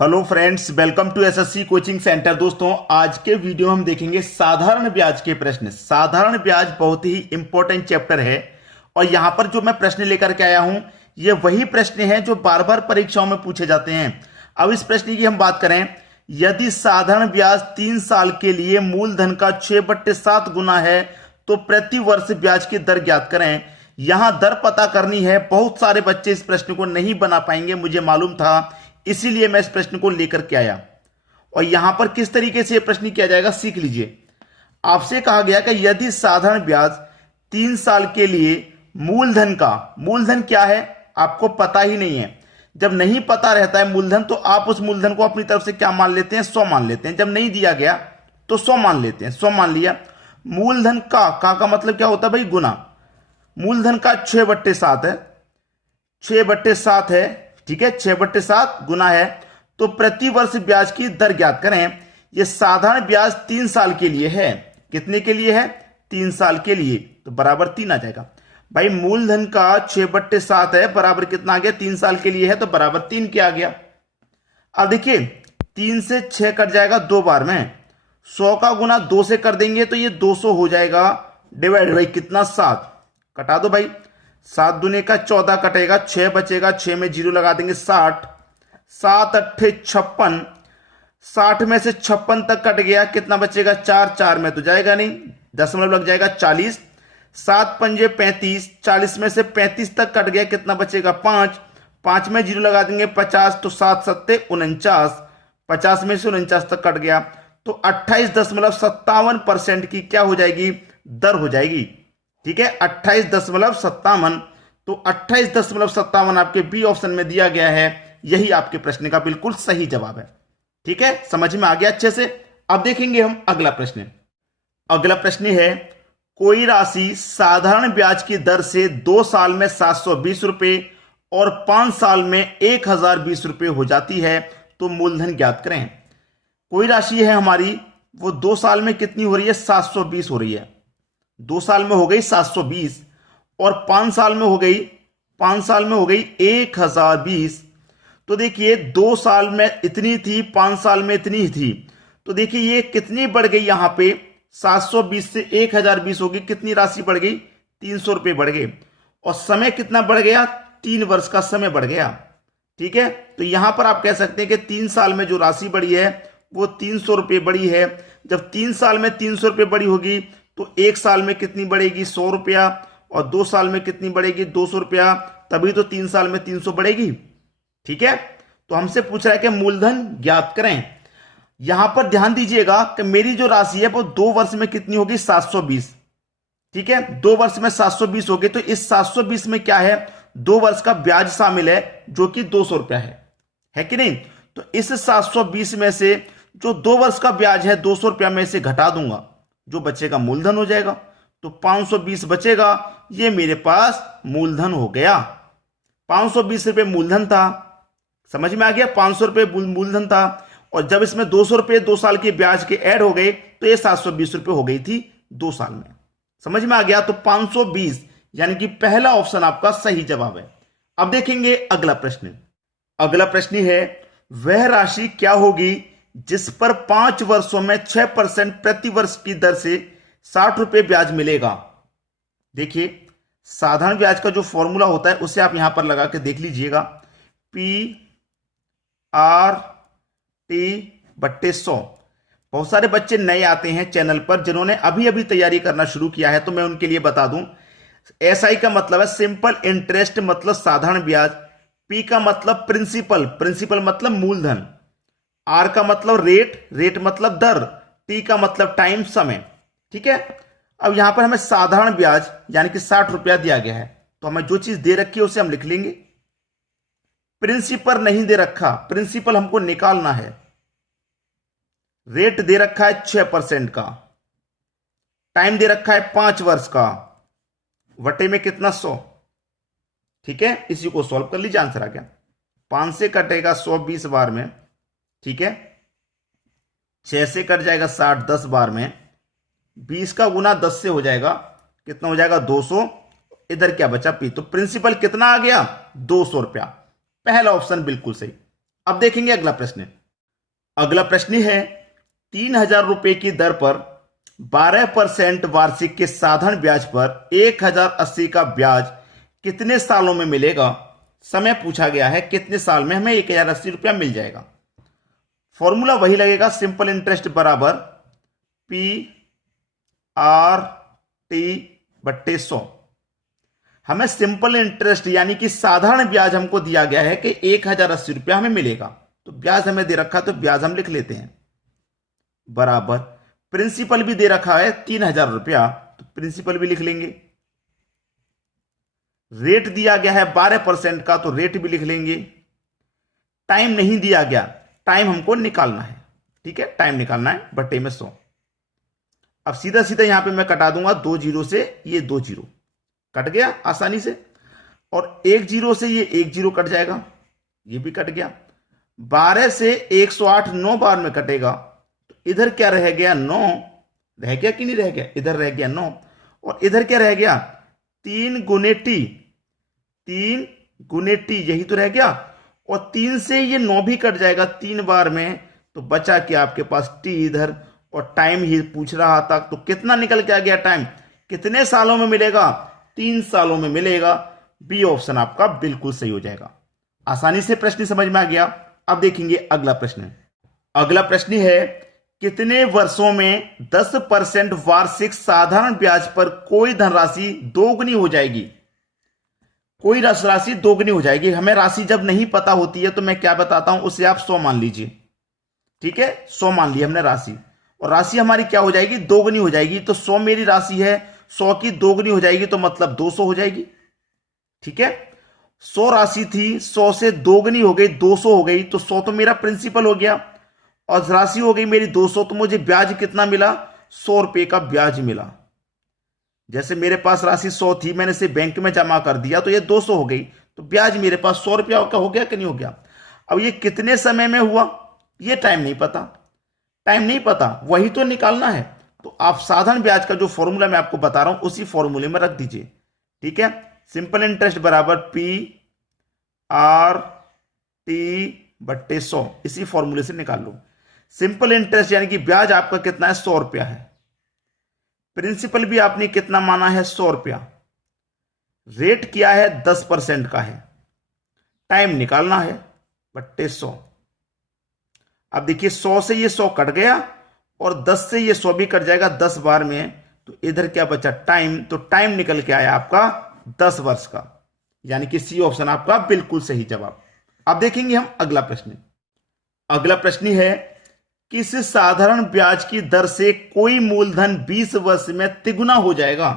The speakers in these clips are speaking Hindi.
Hello friends, welcome to SSC coaching centre. दोस्तों, आज के वीडियो में हम देखेंगे साधारण ब्याज के प्रश्न। साधारण ब्याज बहुत ही इंपॉर्टेंट चैप्टर है और यहां पर जो मैं प्रश्न लेकर के आया हूं, ये वही प्रश्न हैं जो बार बार परीक्षाओं में पूछे जाते हैं। अब इस प्रश्न की हम बात करें, यदि साधारण ब्याज 3 साल के लिए मूलधन का 6/7 गुना है तो प्रति वर्ष ब्याज की दर ज्ञात करें। यहां दर पता करनी है। बहुत सारे बच्चे इस प्रश्न को नहीं बना पाएंगे, मुझे मालूम था, इसीलिए मैं इस प्रश्न को लेकर के आया। और यहां पर किस तरीके से यह प्रश्न किया जाएगा सीख लीजिए। आपसे कहा गया कि यदि साधारण ब्याज 3 साल के लिए मूलधन का, मूलधन क्या है आपको पता ही नहीं है। जब नहीं पता रहता है मूलधन, तो आप उस मूलधन को अपनी तरफ से क्या मान लेते हैं, 100 मान लेते हैं। जब नहीं दिया गया तो 100 मान लेते हैं। 100 मान लिया। मूलधन का मतलब क्या होता है भाई, गुना। मूलधन का 6/7 है, 6/7 है, ठीक है, 6/7 गुना है, तो प्रति वर्ष ब्याज की दर ज्ञात करें। यह साधारण ब्याज 3 साल के लिए है। कितने के लिए है? 3 साल के लिए, तो बराबर 3 आ जाएगा। भाई मूलधन का 6/7 है, बराबर कितना आ गया? 3 साल के लिए है, तो बराबर 3 क्या आ गया। अब देखिए 3 से 6 कट जाएगा 2 बार में। 100 का गुना 2 से कर देंगे तो ये 200 हो जाएगा। डिवाइड भाई कितना, 7 कटा दो भाई। 7 दूने का 14 कटेगा, 6 बचेगा, 6 में 0 लगा देंगे, 60। 7 अट्ठे 56, 60 में से 56 तक कट गया, कितना बचेगा? 4, 4 में तो जाएगा नहीं, दशमलव लग जाएगा, 40। 7 पंजे 35, 40 में से 35 तक कट गया, कितना बचेगा? 5, 5 में 0 लगा देंगे, 50, तो 7 सत्ते 49, 50 में से 49 तक कट गया, तो 28.57% की क्या हो जाएगी? दर हो जाएगी। ठीक है, 28.57। तो 28.57 आपके बी ऑप्शन में दिया गया है। यही आपके प्रश्न का बिल्कुल सही जवाब है। ठीक है, समझ में आ गया अच्छे से। अब देखेंगे हम अगला प्रश्न। अगला प्रश्न है, कोई राशि साधारण ब्याज की दर से 2 साल में 720 रुपए और 5 साल में 1020 रुपए हो जाती है, तो मूलधन ज्ञात करें। कोई राशि है हमारी, वो 2 साल में कितनी हो रही है? 720 हो रही है। 2 साल में हो गई 720 और 5 साल में हो गई, 5 साल में हो गई 1020। तो देखिए 2 साल में इतनी थी, 5 साल में इतनी थी, तो देखिए ये कितनी बढ़ गई यहां पे? 720 से 1020 होगी, कितनी राशि बढ़ गई? 300 रुपए बढ़ गए। और समय कितना बढ़ गया? 3 वर्ष का समय बढ़ गया। ठीक है, तो यहां पर आप कह सकते हैं कि 3 साल में जो राशि बढ़ी है वो 300 रुपए बढ़ी है। जब 3 साल में 300 रुपए बढ़ी होगी तो 1 साल में कितनी बढ़ेगी? 100 रुपया। और 2 साल में कितनी बढ़ेगी? 200 रुपया। तभी तो 3 साल में 300 बढ़ेगी। ठीक है, तो हमसे पूछ रहा है कि मूलधन ज्ञात करें। यहां पर ध्यान दीजिएगा कि मेरी जो राशि है वो 2 वर्ष में कितनी होगी? 720। ठीक है, 2 वर्ष में 720 होगी, तो इस 720 में क्या है? 2 वर्ष का ब्याज शामिल है जो कि 200 रुपया है कि नहीं? तो इस 720 में से जो 2 वर्ष का ब्याज है 200 रुपया में से घटा दूंगा, जो बचेगा मूलधन हो जाएगा। तो 520 बचेगा, ये मेरे पास मूलधन हो गया। 520 रुपए मूलधन था, समझ में आ गया? 500 रुपए मूलधन था, और जब इसमें 200 रुपए 2 साल के ब्याज के ऐड हो गए तो ये 720 रुपए हो गई थी 2 साल में। समझ में आ गया? तो 520 यानी कि पहला ऑप्शन आपका सही जवाब है। अब देखेंगे अगला प्रश्न। अगला प्रश्न है, वह राशि क्या होगी जिस पर 5 वर्षों में 6% प्रति वर्ष की दर से 60 रुपए ब्याज मिलेगा। देखिए साधारण ब्याज का जो फॉर्मूला होता है उसे आप यहां पर लगा के देख लीजिएगा, PRT/100। बहुत सारे बच्चे नए आते हैं चैनल पर जिन्होंने अभी अभी तैयारी करना शुरू किया है, तो मैं उनके लिए बता दूं, SI का मतलब है सिंपल इंटरेस्ट, मतलब साधारण ब्याज। P का मतलब प्रिंसिपल, प्रिंसिपल मतलब मूलधन। R का मतलब रेट, रेट मतलब दर। T का मतलब टाइम, समय। ठीक है, अब यहां पर हमें साधारण ब्याज यानी कि 60 रुपया दिया गया है, तो हमें जो चीज दे रखी है उसे हम लिख लेंगे। प्रिंसिपल नहीं दे रखा, प्रिंसिपल हमको निकालना है। रेट दे रखा है 6% का, टाइम दे रखा है 5 वर्ष का, वटे में कितना? 100। ठीक है, इसी को सॉल्व कर लीजिए, आंसर आ गया। 5 से कटेगा 100 20 बार में, ठीक है, 6 से कट जाएगा 60 10 बार में, 20 का गुना 10 से हो जाएगा, कितना हो जाएगा? 200। इधर क्या बचा? P। तो प्रिंसिपल कितना आ गया? 200 रुपया। पहला ऑप्शन बिल्कुल सही। अब देखेंगे अगला प्रश्न। अगला प्रश्न है 3,000 रुपए की दर पर 12% वार्षिक के साधारण ब्याज पर 1,080 का ब्याज कितने सालों में मिलेगा। समय पूछा गया है कितने साल में हमें 1,080 रुपया मिल जाएगा। फॉर्मूला वही लगेगा, सिंपल इंटरेस्ट बराबर पी आर टी बट्टे 100। हमें सिंपल इंटरेस्ट यानी कि साधारण ब्याज हमको दिया गया है कि 1,080 रुपया हमें मिलेगा, तो ब्याज हमें दे रखा है तो ब्याज हम लिख लेते हैं बराबर, प्रिंसिपल भी दे रखा है 3,000 रुपया तो प्रिंसिपल भी लिख लेंगे, रेट दिया गया है 12% का तो रेट भी लिख लेंगे, टाइम नहीं दिया गया, टाइम हमको निकालना है, ठीक है, टाइम निकालना है बट्टे में 100। अब सीधा सीधा यहां पे मैं कटा दूंगा 2 जीरो से, ये 2 जीरो कट गया आसानी से, और 1 जीरो से ये 1 जीरो कट जाएगा, ये भी कट गया। 12 से 108 9 बार में कटेगा, तो इधर क्या रह गया 9, रह गया कि नहीं रह गया, इधर रह गया 9, और इधर क्या रह गया 3 गुने टी, 3 गुने टी यही तो रह गया, और 3 से ये 9 भी कट जाएगा 3 बार में, तो बचा क्या आपके पास टी इधर, और टाइम ही पूछ रहा था, तो कितना निकल के आ गया टाइम, कितने सालों में मिलेगा, 3 सालों में मिलेगा। बी ऑप्शन आपका बिल्कुल सही हो जाएगा। आसानी से प्रश्न समझ में आ गया। अब देखेंगे अगला प्रश्न। अगला प्रश्न है कितने वर्षों में 10% वार्षिक साधारण ब्याज पर कोई धनराशि दोगुनी हो जाएगी। कोई राशि दोगुनी हो जाएगी। हमें राशि जब नहीं पता होती है तो मैं क्या बताता हूं, उसे आप 100 मान लीजिए, ठीक है, 100 मान ली हमने राशि, और राशि हमारी क्या हो जाएगी, दोगुनी हो जाएगी। तो 100 मेरी राशि है, 100 की दोगुनी हो जाएगी तो मतलब 200 हो जाएगी, ठीक है। 100 राशि थी, 100 से दोगुनी हो गई 200 हो गई, तो 100 तो मेरा प्रिंसिपल हो गया, और राशि हो गई मेरी 200, तो मुझे ब्याज कितना मिला, 100 रुपए का ब्याज मिला। जैसे मेरे पास राशि 100 थी, मैंने इसे बैंक में जमा कर दिया तो ये 200 हो गई, तो ब्याज मेरे पास 100 रुपया का हो गया कि नहीं हो गया। अब ये कितने समय में हुआ, ये टाइम नहीं पता, टाइम नहीं पता, वही तो निकालना है। तो आप साधारण ब्याज का जो फॉर्मूला मैं आपको बता रहा हूं उसी फॉर्मूले में रख दीजिए, ठीक है। सिंपल इंटरेस्ट बराबर पी आर टी बट्टे 100, इसी फॉर्मूले से निकाल लो। सिंपल इंटरेस्ट यानी कि ब्याज आपका कितना है, 100 रुपया है, प्रिंसिपल भी आपने कितना माना है, 100 रुपया, रेट क्या है 10% का है, टाइम निकालना है बट्टे 100। अब देखिए 100 से ये 100 कट गया, और 10 से ये 100 भी कट जाएगा 10 बार में, तो इधर क्या बचा टाइम, तो टाइम निकल के आया आपका 10 वर्ष का, यानी कि सी ऑप्शन आपका बिल्कुल सही जवाब। अब देखेंगे हम अगला प्रश्न। अगला प्रश्न है किस साधारण ब्याज की दर से कोई मूलधन 20 वर्ष में तिगुना हो जाएगा।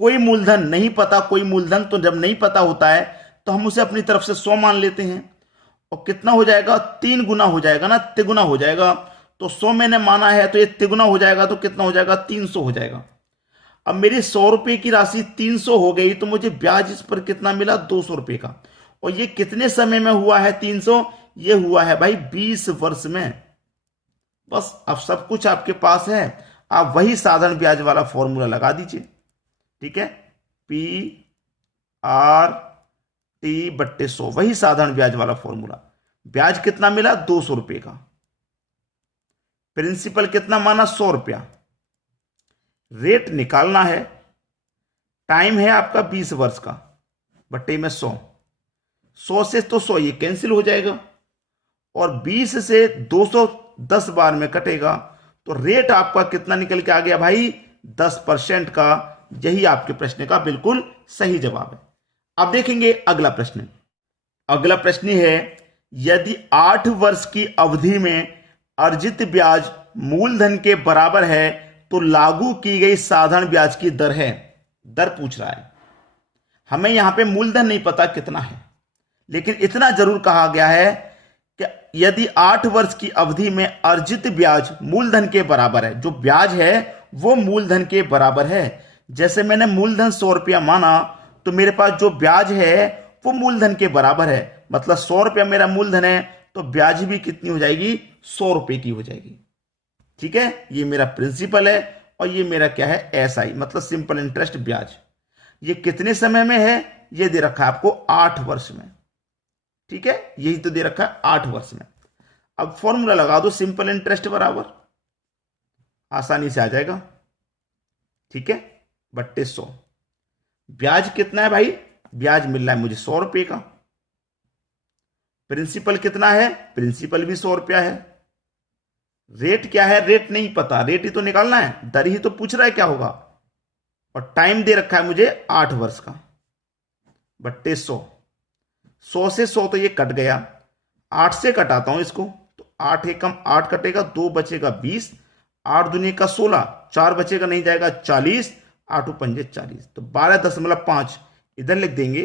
कोई मूलधन नहीं पता, कोई मूलधन तो जब नहीं पता होता है तो हम उसे अपनी तरफ से 100 मान लेते हैं, और कितना हो जाएगा, 3 गुना हो जाएगा ना, तिगुना हो जाएगा। तो 100 मैंने माना है तो ये तिगुना हो जाएगा, तो कितना हो जाएगा, 300 हो जाएगा। अब मेरी 100 रुपए की राशि 300 हो गई, तो मुझे ब्याज इस पर कितना मिला, 200 रुपए का। और ये कितने समय में हुआ है 300, ये हुआ है भाई 20 वर्ष में। बस अब सब कुछ आपके पास है, आप वही साधारण ब्याज वाला फॉर्मूला लगा दीजिए, ठीक है, पी आर टी बट्टे 100, वही साधारण ब्याज वाला फॉर्मूला। ब्याज कितना मिला, 200 रुपए का, प्रिंसिपल कितना माना, 100 रुपया, रेट निकालना है, टाइम है आपका 20 वर्ष का, बट्टे में 100, 100 से तो 100 ये कैंसिल हो जाएगा, और 20 से 200 10 बार में कटेगा, तो रेट आपका कितना निकल के आ गया भाई, 10% का। यही आपके प्रश्न का बिल्कुल सही जवाब है। अब देखेंगे अगला प्रश्न। अगला प्रश्न है यदि 8 वर्ष की अवधि में अर्जित ब्याज मूलधन के बराबर है तो लागू की गई साधारण ब्याज की दर है। दर पूछ रहा है, हमें यहां पे मूलधन नहीं पता कितना है, लेकिन इतना जरूर कहा गया है कि यदि 8 वर्ष की अवधि में अर्जित ब्याज मूलधन के बराबर है, जो ब्याज है वो मूलधन के बराबर है। जैसे मैंने मूलधन 100 रुपया माना, तो मेरे पास जो ब्याज है वो मूलधन के बराबर है, मतलब 100 रुपया मेरा मूलधन है, तो ब्याज भी कितनी हो जाएगी, 100 रुपए की हो जाएगी, ठीक है। ये मेरा प्रिंसिपल है, और ये मेरा क्या है, एसआई, मतलब सिंपल इंटरेस्ट ब्याज। ये कितने समय में है, ये दे रखा है आपको 8 वर्ष में, ठीक है, यही तो दे रखा है 8 वर्ष में। अब फॉर्मूला लगा दो, सिंपल इंटरेस्ट बराबर, आसानी से आ जाएगा, ठीक है, बट्टे 100। ब्याज कितना है भाई, ब्याज मिल रहा है मुझे 100 रुपए का। प्रिंसिपल कितना है, प्रिंसिपल भी 100 रुपया है। रेट क्या है, रेट नहीं पता, रेट ही तो निकालना है, दर ही तो पूछ रहा है क्या होगा, और टाइम दे रखा है मुझे 8 वर्ष का, बट्टे 100। 100 से 100 तो ये कट गया, 8 से कटाता हूं इसको, तो 8 एकम 8 कटेगा, 2 बचेगा 20, 8 दूनी का 16, 4 बचेगा नहीं जाएगा 40, 8 पंजे 40, तो 12.5 इधर लिख देंगे,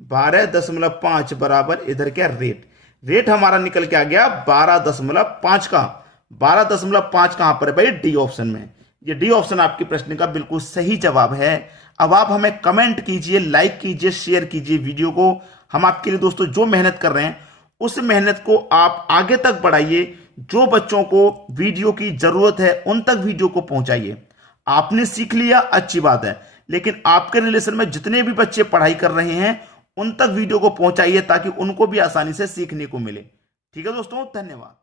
12.5 बराबर इधर क्या रेट, रेट हमारा निकल के आ गया 12.5 का। 12.5 कहां पर है भाई, डी ऑप्शन में। ये डी ऑप्शन आपके प्रश्न का बिल्कुल सही जवाब है। अब आप हमें कमेंट कीजिए, लाइक कीजिए, शेयर कीजिए वीडियो को। हम आपके लिए दोस्तों जो मेहनत कर रहे हैं उस मेहनत को आप आगे तक बढ़ाइए। जो बच्चों को वीडियो की जरूरत है उन तक वीडियो को पहुंचाइए। आपने सीख लिया अच्छी बात है, लेकिन आपके रिलेशन में जितने भी बच्चे पढ़ाई कर रहे हैं उन तक वीडियो को पहुंचाइए ताकि उनको भी आसानी से सीखने को मिले। ठीक है दोस्तों, धन्यवाद।